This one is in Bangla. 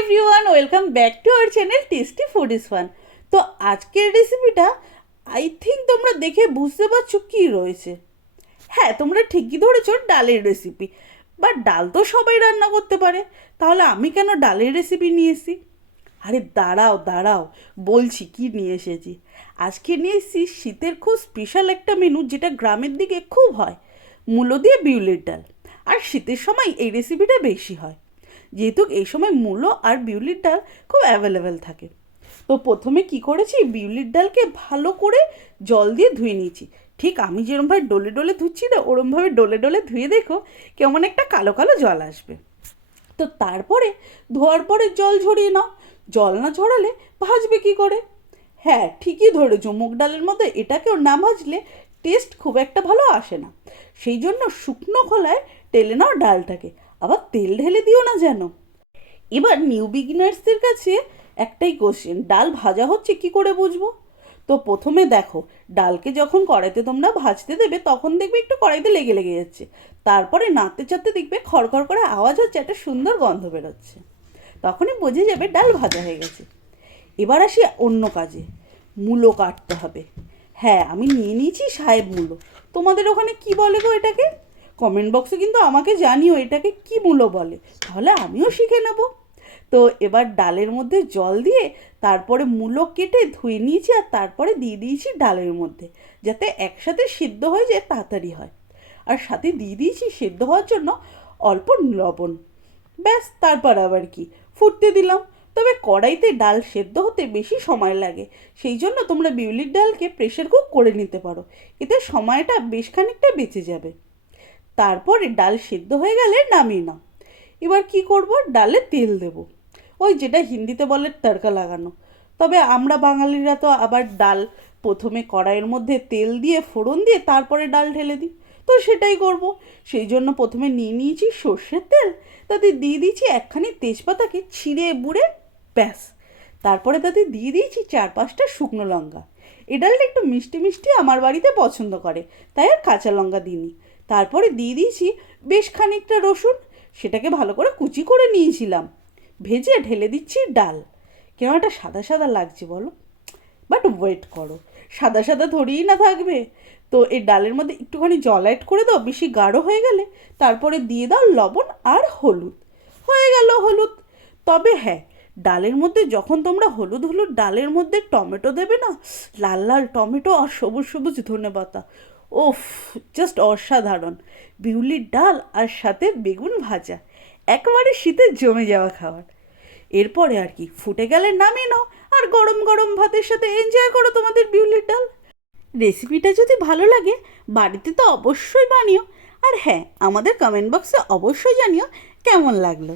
Everyone, welcome back to our channel tasty food is fun. তো আজকের রেসিপিটা আই থিঙ্ক তোমরা দেখে বুঝতে পারছো কী রয়েছে। হ্যাঁ, তোমরা ঠিকই ধরেছো, ডালের রেসিপি। বাট ডাল তো সবাই রান্না করতে পারে, তাহলে আমি কেন ডালের রেসিপি নিয়ে এসেছি? আরে দাঁড়াও দাঁড়াও, বলছি কি নিয়ে এসেছি। আজকে নিয়ে এসেছি শীতের খুব স্পেশাল একটা মেনু, যেটা গ্রামের দিকে খুব হয়, মূলো দিয়ে বিউলির ডাল। আর শীতের সময় এই রেসিপিটা বেশি হয়, যেহেতু এই সময় মূলো আর বিউলির ডাল খুব অ্যাভেলেবেল থাকে। তো প্রথমে কি করেছি, বিউলির ডালকে ভালো করে জল দিয়ে ধুয়ে নিয়েছি। ঠিক আমি যেরমভাবে ডলে ডলে ধুচ্ছি না, ওরমভাবে ডলে ডলে ধুয়ে দেখো কেমন একটা কালো কালো জল আসবে। তো তারপরে ধোয়ার পরে জল ঝরিয়ে নাও। জল না ঝরালে ভাজবে কি করে? হ্যাঁ, ঠিকই ধরেছো, মুগ ডালের মধ্যে এটাকেও না ভাজলে টেস্ট খুব একটা ভালো আসে না। সেই জন্য শুকনো খোলায় টেলে নাও ডালটাকে, আবার তেল ঢেলে দিও না যেন। এবার নিউ বিগিনার্সদের কাছে একটাই কোশ্চেন, ডাল ভাজা হচ্ছে কি করে বুঝবো? তো প্রথমে দেখো, ডালকে যখন কড়াইতে তোমরা ভাজতে দেবে তখন দেখবে একটু কড়াইতে লেগে লেগে যাচ্ছে। তারপরে নাড়তে চাড়তে দেখবে খড়খড় করে আওয়াজ হচ্ছে, একটা সুন্দর গন্ধ বেরোচ্ছে। তখনই বোঝা যাবে ডাল ভাজা হয়ে গেছে। এবার আসি অন্য কাজে, মূলো কাটতে হবে। হ্যাঁ, আমি নিয়ে নিয়েছি সাহেব মূলো। তোমাদের ওখানে কি বলে গো এটাকে? কমেন্ট বক্সে কিন্তু আমাকে জানিও এটাকে কি মূলো বলে, তাহলে আমিও শিখে নেব। তো এবার ডালের মধ্যে জল দিয়ে তারপরে মূলো কেটে ধুয়ে নিয়েছি, আর তারপরে দিয়ে দিয়েছি ডালের মধ্যে, যাতে একসাথে সিদ্ধ হয়ে যায়, তাড়াতাড়ি হয়। আর সাথে দিয়ে দিয়েছি সেদ্ধ হওয়ার জন্য অল্প লবণ। ব্যাস, তারপর আবার কি, ফুটতে দিলাম। তবে কড়াইতে ডাল সেদ্ধ হতে বেশি সময় লাগে, সেই জন্য তোমরা বিউলির ডালকে প্রেশার কুক করে নিতে পারো, এতে সময়টা বেশ খানিকটা বেঁচে যাবে। তারপরে ডাল সেদ্ধ হয়ে গেলে নামিয়ে নাও। এবার কি করব, ডালে তেল দেব, ওই যেটা হিন্দিতে বলে তড়কা লাগানো। তবে আমরা বাঙালিরা তো আবার ডাল প্রথমে কড়াইয়ের মধ্যে তেল দিয়ে ফোড়ন দিয়ে তারপরে ডাল ঢেলে দিই, তো সেটাই করব। সেই জন্য প্রথমে নিয়ে নিয়েছি সর্ষের তেল, তাতে দিয়ে দিয়েছি একখানি তেজপাতাকে ছিঁড়ে বুড়ে, ব্যাস। তারপরে তাতে দিয়ে দিয়েছি 4-5টা শুকনো লঙ্কা। এই ডালটা একটু মিষ্টি মিষ্টি আমার বাড়িতে পছন্দ করে, তাই আর কাঁচা লঙ্কা দিইনি। তারপরে দিয়ে দিয়েছি বেশ খানিকটা রসুন, সেটাকে ভালো করে কুচি করে নিয়েছিলাম। ভেজে ঢেলে দিচ্ছি ডাল। কেন একটা সাদা সাদা লাগছে বলো? বাট ওয়েট করো, সাদা সাদা ধরেই না থাকবে। তো এই ডালের মধ্যে একটুখানি জল অ্যাড করে দাও, বেশি গাঢ় হয়ে গেলে। তারপরে দিয়ে দাও লবণ আর হলুদ। হয়ে গেল হলুদ। তবে হ্যাঁ, ডালের মধ্যে যখন তোমরা হলুদ হলুদ ডালের মধ্যে টমেটো দেবে না, লাল লাল টমেটো আর সবুজ সবুজ ধনেপাতা, ওফ, জাস্ট অসাধারণ। বিউলির ডাল আর সাথে বেগুন ভাজা, একেবারে শীতে জমে যাওয়া খাবার। এরপরে আর কি, ফুটে গেলে নামিয়ে নাও, আর গরম গরম ভাতের সাথে এনজয় করো তোমাদের বিউলির ডাল। রেসিপিটা যদি ভালো লাগে বাড়িতে তো অবশ্যই বানিও। আর হ্যাঁ, আমাদের কমেন্ট বক্সে অবশ্যই জানিও কেমন লাগলো।